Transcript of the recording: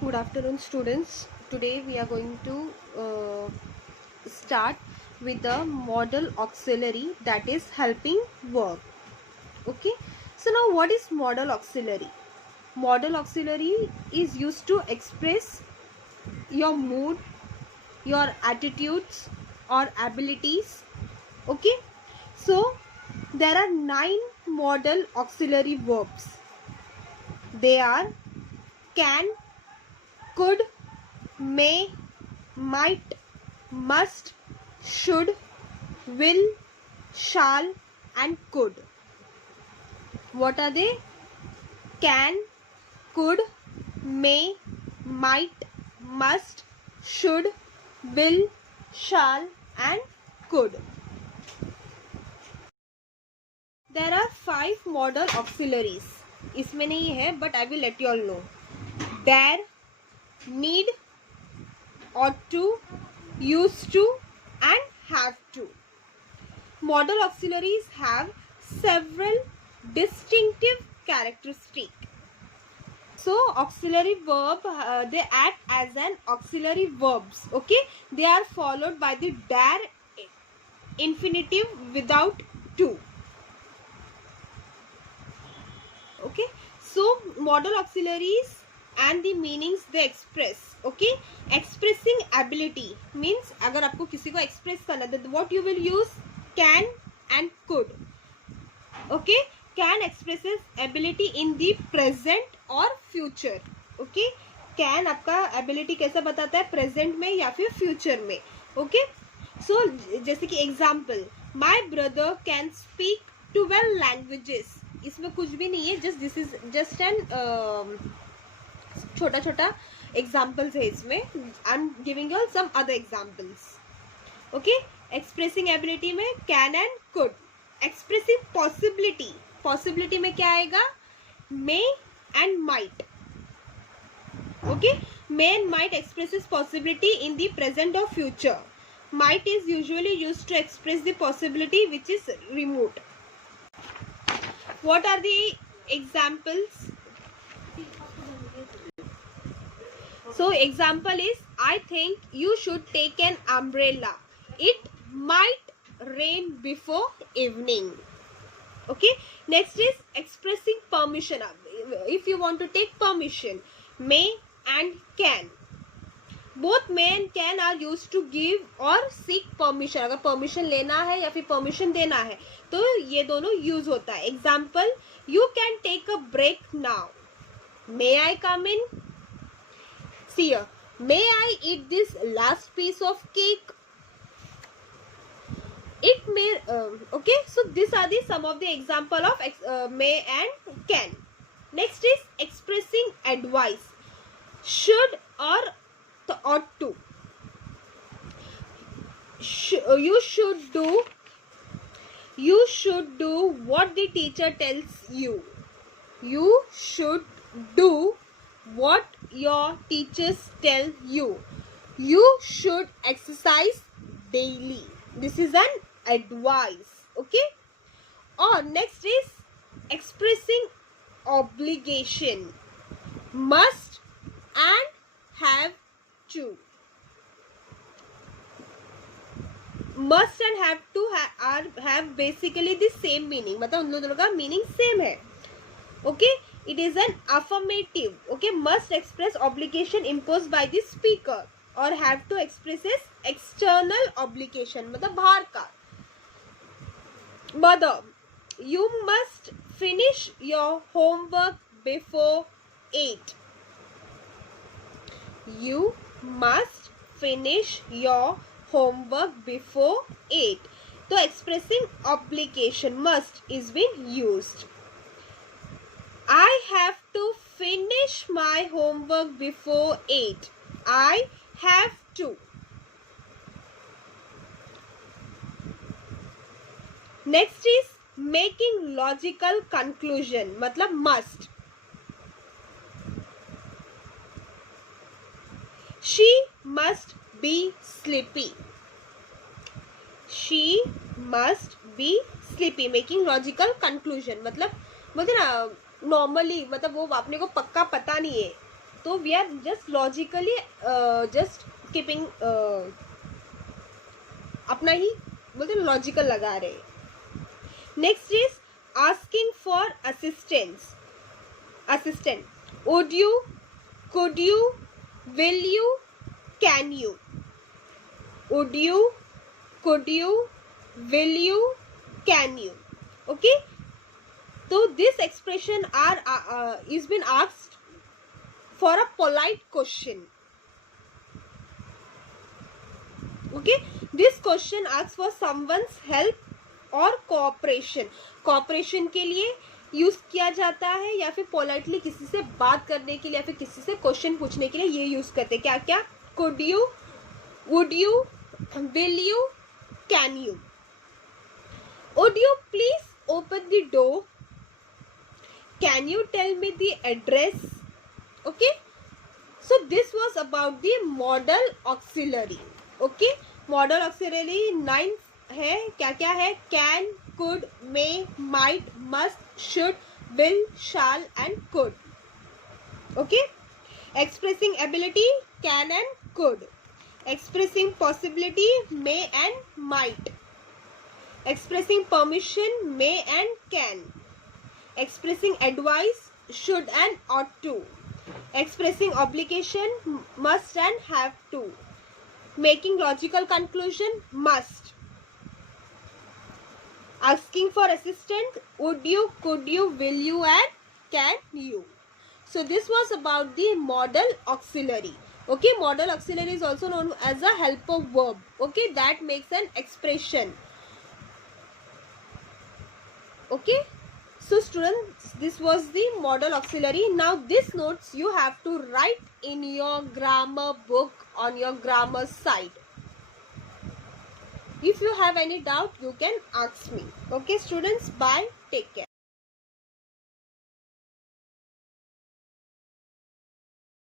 Good afternoon, students. Today we are going to start with the modal auxiliary, that is helping verb. Okay. So now what is modal auxiliary? Modal auxiliary is used to express your mood, your attitudes or abilities. Okay. So there are 9 modal auxiliary verbs. They are can, could, may, might, must, should, will, shall and could. What are they? Can, could, may, might, must, should, will, shall and could. There are 5 modal auxiliaries. इसमें नहीं है, but I will let you all know. Dare, need, ought to, used to and have to. Modal auxiliaries have several distinctive characteristics. So auxiliary verb, they act as an auxiliary verbs. Okay, they are followed by the dare infinitive without to. Okay, so modal auxiliaries and the meanings they express. Okay, expressing ability means अगर आपको किसी को express करना है, what you will use? Can and could. Okay, can expresses ability in the present or future. Okay, can आपका ability कैसा बताता है? Present में या फिर future में. Okay, so जैसे कि example, my brother can speak 12 languages. इसमें कुछ भी नहीं है, this is just an छोटा छोटा examples है इसमें. I'm giving you some other examples. Okay, expressing ability में can and could. Expressing possibility में क्या आएगा? May and might. Okay, may and might expresses possibility in the present or future. Might is usually used to express the possibility which is remote. What are the examples? So example is, I think you should take an umbrella. It might rain before evening. Okay, next is expressing permission. If you want to take permission, may and can. Both may and can are used to give or seek permission. अगर permission लेना है या फिर permission देना है तो ये दोनों use होता है. Example, you can take a break now. May I come in? See here, may I eat this last piece of cake? It may. Okay, so these are the some of the example of may and can. Next is expressing advice. Should or ought to. You should do what the teacher tells you. You should do what your teachers tell you. You should exercise daily. This is an advice. Okay, or next is expressing obligation. Must and have to. Must and have to have basically the same meaning. मतलब उन दोनों का meaning same है. Okay, it is an affirmative. Okay, must express obligation imposed by the speaker or have to expresses external obligation, मतलब बाहर का. Mother, you must finish your homework before 8. You must finish your homework before 8. So expressing obligation, must is being used. I have to finish my homework before 8. I have to. Next is making logical conclusion, मतलब must. She must be sleepy. She must be sleepy. Making logical conclusion मतलब बोलते ना normally, मतलब वो अपने को पक्का पता नहीं है तो we are just logically just keeping अपना ही बोलते लॉजिकल लगा रहे. Next is asking for assistant. Would you, could you, will you, can you. Would you, could you, will you, can you. Okay, so this expression is been asked for a polite question. Okay, this question asks for someone's help or cooperation. Cooperation के लिए use किया जाता है या फिर politely किसी से बात करने के लिए या फिर किसी से क्वेश्चन पूछने के लिए ये यूज करते हैं. क्या क्या? Could you, would you, will you, can you. Would you please open the door? Can you tell me the address? Okay, so this was about the modal auxiliary. Okay, modal auxiliary 9 है. क्या क्या है? Can, could, may, might, must, should, will, shall and could. Okay, expressing ability can and could. Expressing possibility may and might. Expressing permission may and can. Expressing advice should and ought to. Expressing obligation must and have to. Making logical conclusion must. Asking for assistance would you, could you, will you and can you. So this was about the modal auxiliary. Okay, modal auxiliary is also known as a helper verb. Okay, that makes an expression. Okay, so students, this was the modal auxiliary. Now this notes you have to write in your grammar book on your grammar side. If you have any doubt, you can ask me. Okay students, bye, take care.